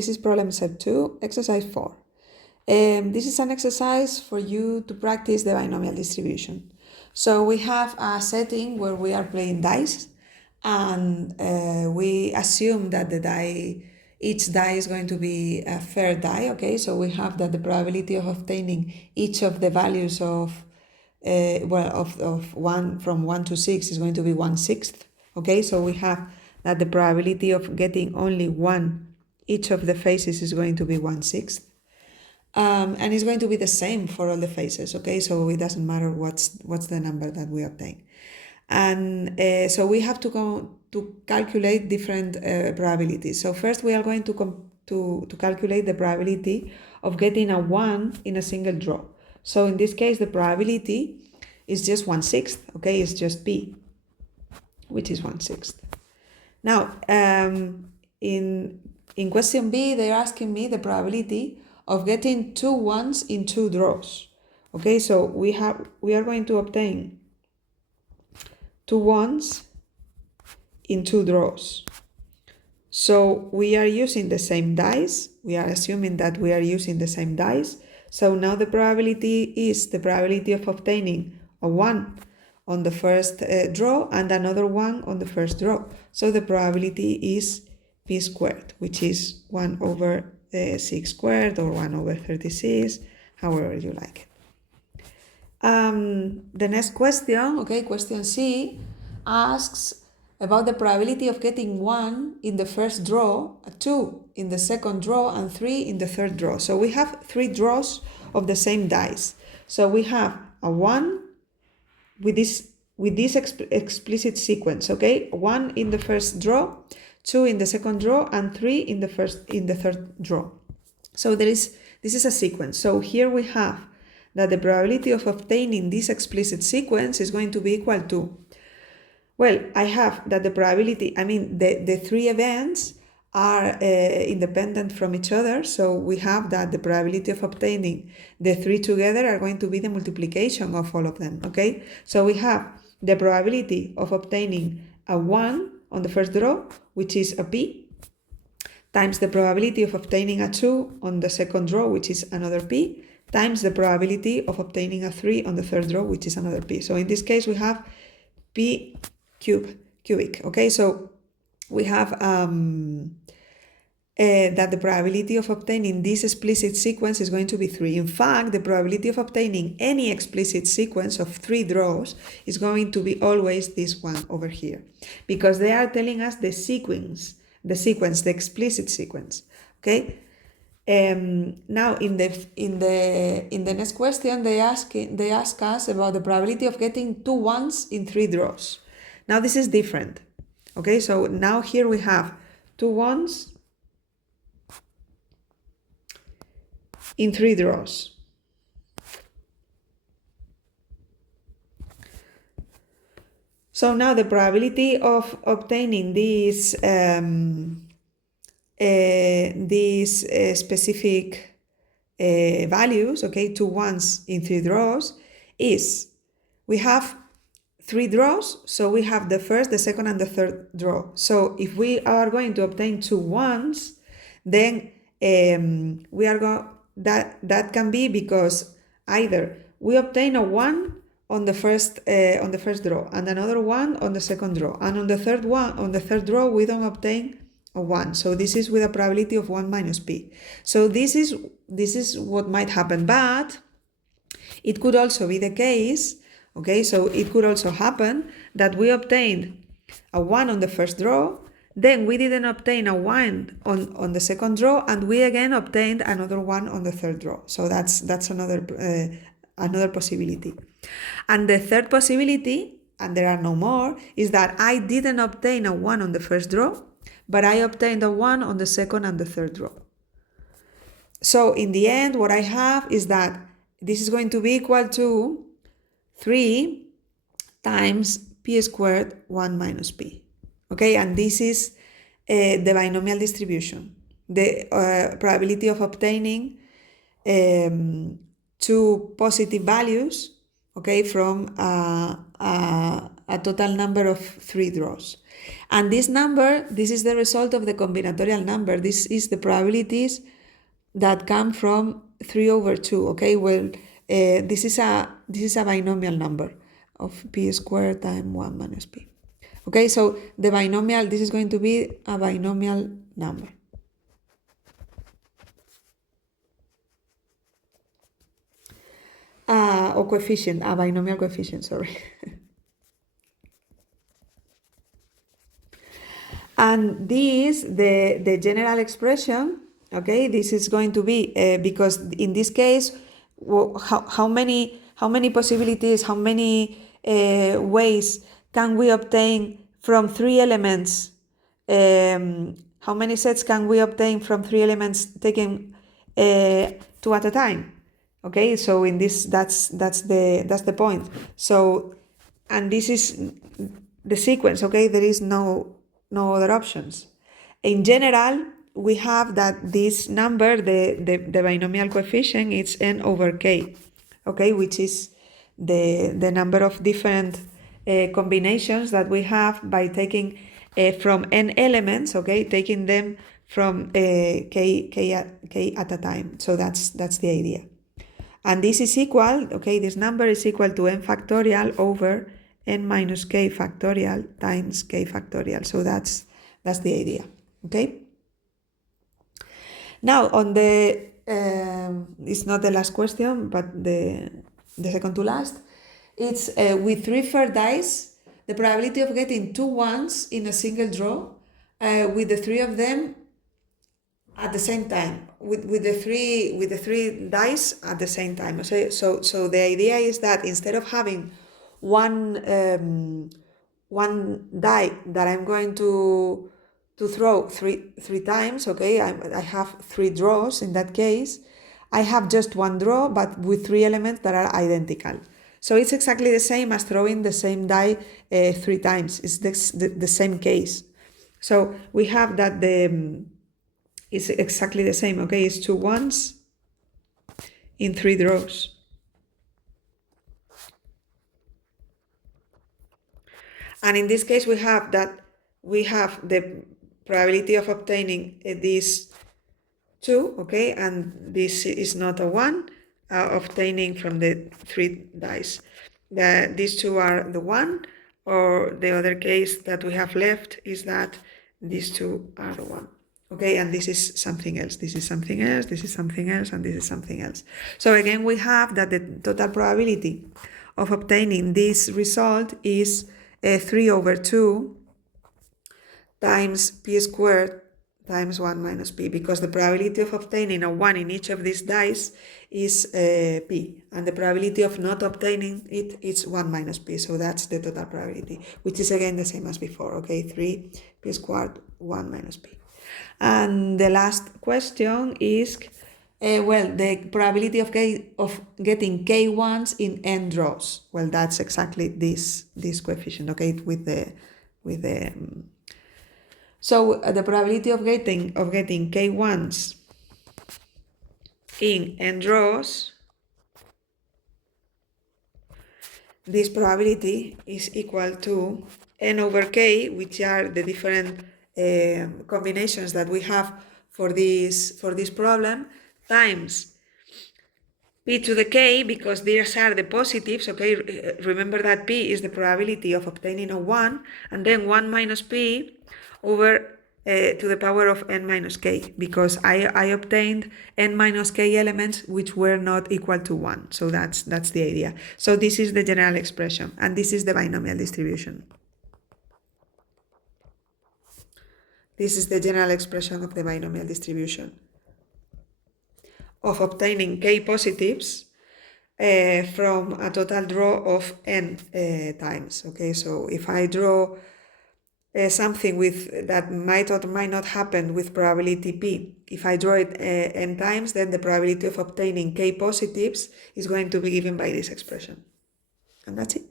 This is problem set 2, exercise 4. This is an exercise for you to practice the binomial distribution. So we have a setting where we are playing dice, and we assume that each die is going to be a fair die, okay? So we have that the probability of obtaining each of the values of one from 1 to 6 is going to be 1/6, okay? So we have that the probability of getting only one each of the faces is going to be 1/6. And it's going to be the same for all the faces, okay? So it doesn't matter what's the number that we obtain. And so we have to go to calculate different probabilities. So first we are going to calculate the probability of getting a 1 in a single draw. So in this case, the probability is just 1/6, okay? It's just P, which is 1/6. Now, in question B, they're asking me the probability of getting 2 1s in 2 draws. Okay, so we are going to obtain 2 1s in 2 draws. So we are using the same dice. We are assuming that we are using the same dice. So now the probability is the probability of obtaining a 1 on the first draw and another 1 on the first draw. So the probability is P squared, which is 1 over 6 squared or 1 over 36, however you like it. The next question, okay, question C, asks about the probability of getting 1 in the first draw, 2 in the second draw, and 3 in the third draw. So we have 3 draws of the same dice. So we have a 1 with this explicit sequence, okay? 1 in the first draw, 2 in the second draw, and 3 in the third draw. So this is a sequence. So here we have that the probability of obtaining this explicit sequence is going to be equal to, well, I have that the probability, the 3 events are independent from each other. So we have that the probability of obtaining the 3 together are going to be the multiplication of all of them, okay? So we have the probability of obtaining a 1 on the first draw, which is a P, times the probability of obtaining a 2 on the second draw, which is another P, times the probability of obtaining a 3 on the third draw, which is another P. So in this case, we have P cubic, okay? So we have that the probability of obtaining this explicit sequence is going to be 3. In fact, the probability of obtaining any explicit sequence of 3 draws is going to be always this one over here, because they are telling us the explicit sequence, okay? Now in the next question, they ask us about the probability of getting 2 1s in 3 draws. Now this is different, okay? So now here we have 2 1s in 3 draws. So now the probability of obtaining these specific values, okay, 2 1s in 3 draws, is we have 3 draws, so we have the first, the second, and the third draw. So if we are going to obtain 2 1s, then we are going that can be because either we obtain a 1 on the first draw and another 1 on the second draw, and on the third draw we don't obtain a 1. So this is with a probability of 1 minus P. So this is what might happen, but it could also be the case, okay? So it could also happen that we obtained a 1 on the first draw, then we didn't obtain a 1 on the second draw, and we again obtained another 1 on the third draw. So that's another possibility. And the third possibility, and there are no more, is that I didn't obtain a 1 on the first draw, but I obtained a 1 on the second and the third draw. So in the end, what I have is that this is going to be equal to 3 times P squared 1 minus P. Okay, and this is the binomial distribution, the probability of obtaining 2 positive values, okay, from a total number of 3 draws. And this number, this is the result of the combinatorial number. This is the probabilities that come from 3 over 2, okay? Well, this is a binomial number of p squared times 1 minus p. Okay, so the binomial, this is going to be a binomial number. Or coefficient, a binomial coefficient, sorry. And this, the general expression, okay, this is going to be, because in this case, how many possibilities, how many ways can we obtain from 3 elements? How many sets can we obtain from 3 elements taken 2 at a time? Okay, so in this, that's the point. So, and this is the sequence. Okay, there is no other options. In general, we have that this number, the binomial coefficient, it's n over k, okay, which is the number of different combinations that we have by taking from n elements, okay, taking them from k at a time. So that's the idea. And this is equal, okay, this number is equal to n factorial over n minus k factorial times k factorial. So that's the idea, okay? Now on the, it's not the last question, but the second to last, it's with 3 fair dice, the probability of getting 2 ones in a single draw with the 3 of them at the same time, with the three dice at the same time. So the idea is that instead of having one die that I'm going to throw three times, okay, I have 3 draws. In that case, I have just 1 draw, but with 3 elements that are identical. So it's exactly the same as throwing the same die 3 times. It's the same case. So we have that it's exactly the same, okay? It's 2 ones in 3 draws. And in this case, we have the probability of obtaining these 2, okay? And this is not a 1, obtaining from the 3 dice. These 2 are the 1, or the other case that we have left is that these 2 are the 1. Okay, and this is something else, this is something else, this is something else, and this is something else. So again, we have that the total probability of obtaining this result is 3 over 2 times p squared times 1 minus p, because the probability of obtaining a 1 in each of these dice is p, and the probability of not obtaining it is 1 minus p, so that's the total probability, which is again the same as before, okay, 3 p squared 1 minus p. And the last question is, well, the probability of getting k1s in n draws. Well, that's exactly this coefficient, okay, so the probability of getting k1s in n draws, this probability is equal to n over k, which are the different combinations that we have for this problem, times p to the k, because these are the positives, okay? Remember that p is the probability of obtaining a 1, and then 1 minus p over to the power of n minus k, because I obtained n minus k elements which were not equal to 1. So that's the idea. So this is the general expression, and this is the binomial distribution. This is the general expression of the binomial distribution of obtaining k positives from a total draw of n times. Okay, so if I draw something with that might or might not happen with probability p, if I draw it n times, then the probability of obtaining k positives is going to be given by this expression. And that's it.